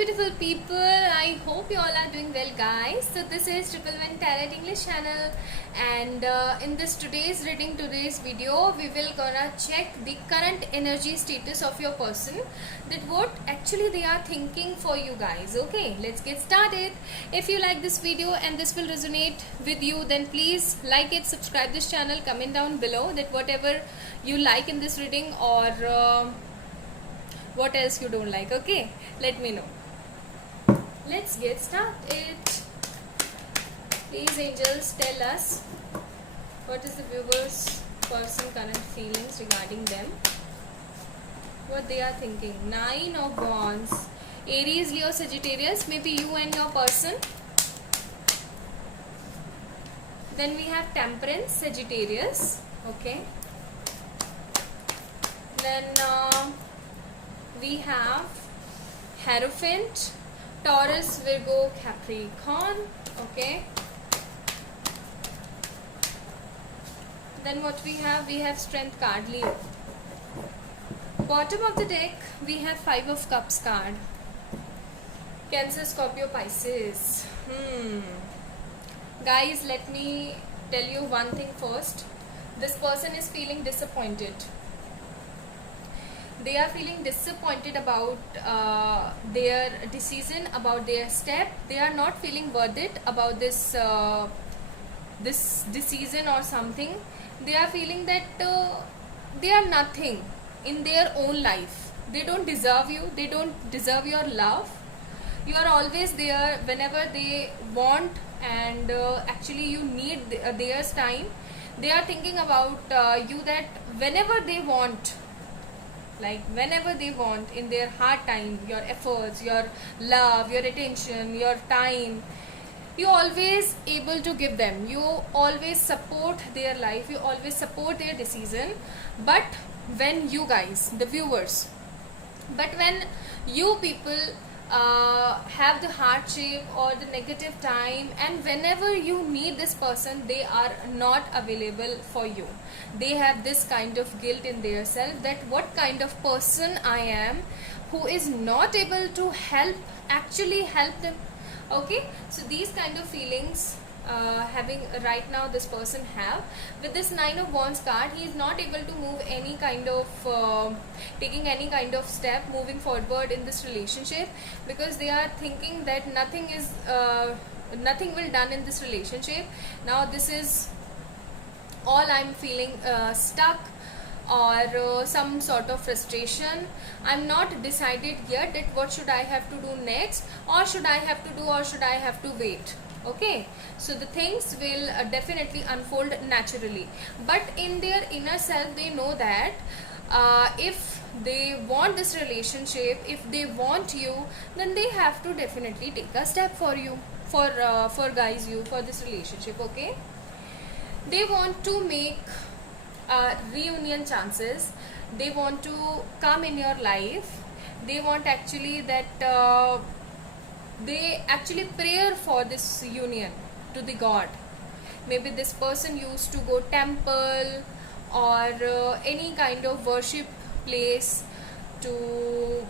beautiful people. I hope you all are doing well, guys. So this is Triple One Tarot English channel, and in this today's video, we will gonna check the current energy status of your person. That what actually they are thinking for you guys. Okay, let's get started. If you like this video and this will resonate with you, then please like it, subscribe this channel, comment down below that whatever you like in this reading or what else you don't like. Okay, let me know. Let's get started. Please angels, tell us what is the viewers person current feelings regarding them, what they are thinking. 9 of Wands, Aries, Leo, Sagittarius, maybe you and your person. Then we have Temperance, Sagittarius. Okay, then we have Hierophant, Taurus, Virgo, Capricorn. Okay, then what we have Strength card, Leo. Bottom of the deck we have 5 of Cups card, Cancer, Scorpio, Pisces. Guys, let me tell you one thing first. This person is feeling disappointed. They are feeling disappointed about their decision, about their step. They are not feeling worth it about this this decision or something. They are feeling that they are nothing in their own life. They don't deserve you. They don't deserve your love. You are always there whenever they want, and actually you need theirs time. They are thinking about you that whenever they want, like whenever they want in their hard time, your efforts, your love, your attention, your time, you always able to give them. You always support their life, you always support their decision. But when you guys, the viewers, but when you people have the hardship or the negative time, and whenever you need this person, they are not available for you. They have this kind of guilt in their self that what kind of person I am, who is not able to actually help them. Okay, so these kind of feelings having right now this person have with this 9 of Wands card. He is not able to move any kind of taking any kind of step moving forward in this relationship, because they are thinking that nothing will done in this relationship. Now this is all I'm feeling, stuck or some sort of frustration. I'm not decided yet that what should I have to do next, or should I have to do, or should I have to wait. Okay, so the things will definitely unfold naturally, but in their inner self they know that if they want this relationship, if they want you, then they have to definitely take a step for you, for guys, you, for this relationship. Okay, they want to make reunion chances. They want to come in your life. They want actually that they actually pray for this union to the God. Maybe this person used to go temple or any kind of worship place to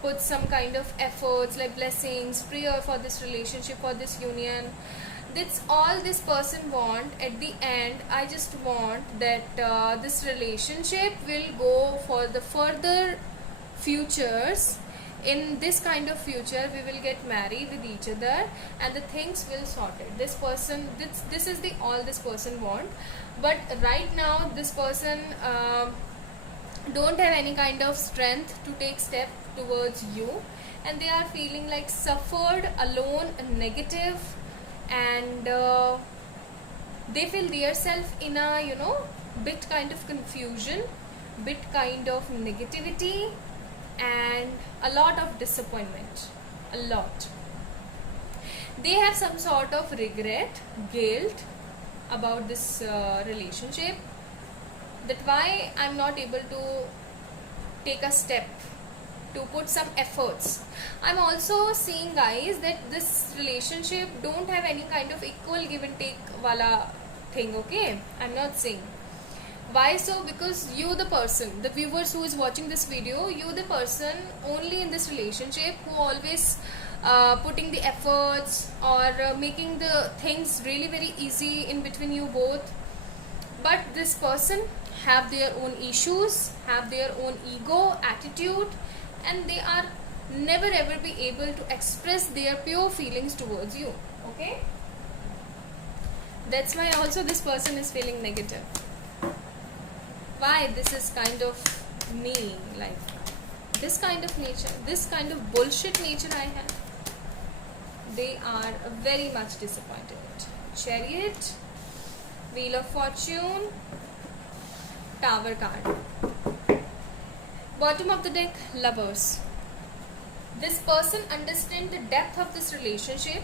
put some kind of efforts like blessings, prayer for this relationship, for this union. That's all this person want. At the end, I just want that this relationship will go for the further futures. In this kind of future, we will get married with each other and the things will sorted. This person, this is the all this person want. But right now this person don't have any kind of strength to take step towards you, and they are feeling like suffered, alone, negative, and they feel their self in a bit kind of confusion, bit kind of negativity, and a lot of disappointment, a lot. They have some sort of regret, guilt about this relationship, that why I'm not able to take a step to put some efforts. I'm also seeing, guys, that this relationship don't have any kind of equal give and take wala thing. Okay, I'm not saying Why so? Because you the person, the viewers who is watching this video, you the person only in this relationship who always putting the efforts or making the things really very easy in between you both. But this person have their own issues, have their own ego, attitude, and they are never ever be able to express their pure feelings towards you. Okay, that's why also this person is feeling negative. Why this is kind of me, like this kind of nature, this kind of bullshit nature I have. They are very much disappointed. Chariot, Wheel of Fortune, Tower card. Bottom of the deck, Lovers. This person understands the depth of this relationship.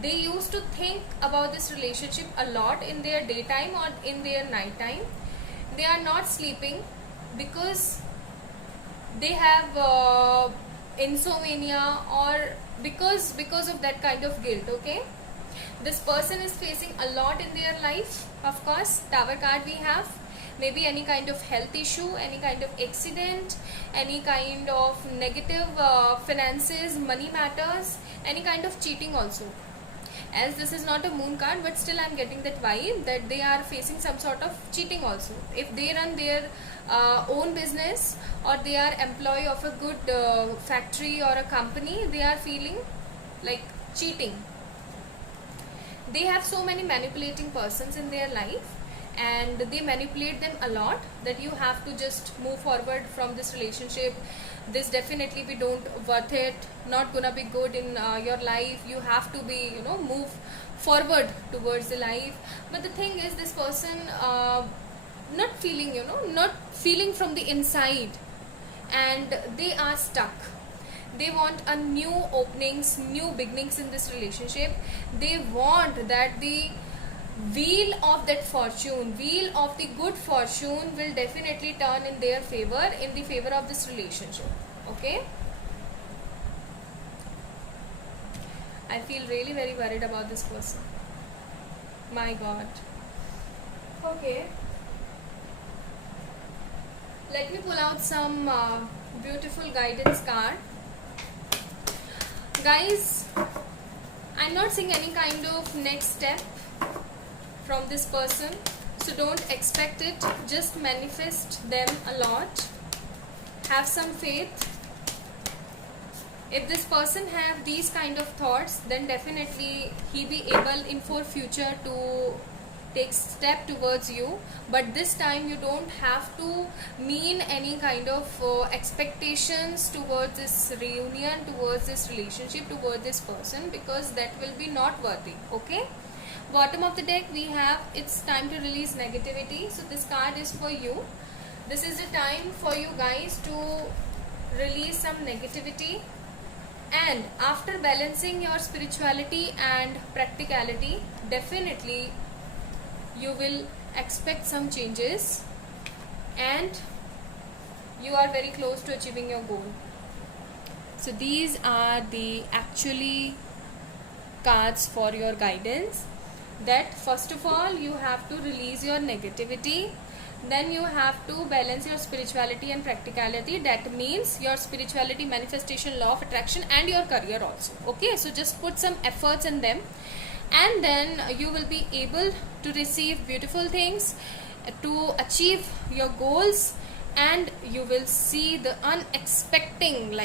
They used to think about this relationship a lot in their daytime or in their nighttime. They are not sleeping because they have insomnia, or because of that kind of guilt. Okay, this person is facing a lot in their life. Of course, Tower card we have, maybe any kind of health issue, any kind of accident, any kind of negative finances, money matters, any kind of cheating also. As this is not a moon card, but still I am getting that vibe that they are facing some sort of cheating also. If they run their own business, or they are employee of a good factory or a company, they are feeling like cheating. They have so many manipulating persons in their life, and they manipulate them a lot, that you have to just move forward from this relationship. This definitely we don't worth it, not gonna be good in your life. You have to be, move forward towards the life. But the thing is, this person not feeling, not feeling from the inside, and they are stuck. They want a new openings, new beginnings in this relationship. They want that the wheel of that fortune, wheel of the good fortune will definitely turn in their favor, in the favor of this relationship. Okay, I feel really very worried about this person. My God. Okay, let me pull out some beautiful guidance card. Guys, I'm not seeing any kind of next step from this person, so don't expect it. Just manifest them a lot. Have some faith. If this person have these kind of thoughts, then definitely he be able in for future to take step towards you. But this time you don't have to mean any kind of expectations towards this reunion, towards this relationship, towards this person, because that will be not worthy. Okay, bottom of the deck we have, it's time to release negativity. So this card is for you. This is the time for you guys to release some negativity, and after balancing your spirituality and practicality, definitely you will expect some changes, and you are very close to achieving your goal. So these are the actually cards for your guidance, that first of all you have to release your negativity, then you have to balance your spirituality and practicality. That means your spirituality, manifestation, law of attraction, and your career also. Okay, so just put some efforts in them, and then you will be able to receive beautiful things, to achieve your goals, and you will see the unexpected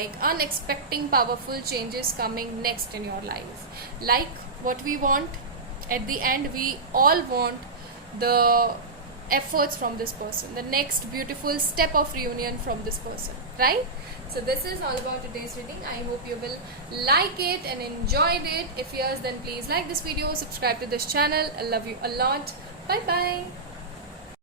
powerful changes coming next in your life. Like what we want at the end, we all want the efforts from this person, the next beautiful step of reunion from this person, right? So this is all about today's reading. I hope you will like it and enjoyed it. If yes, then please like this video, subscribe to this channel. I love you a lot. Bye bye.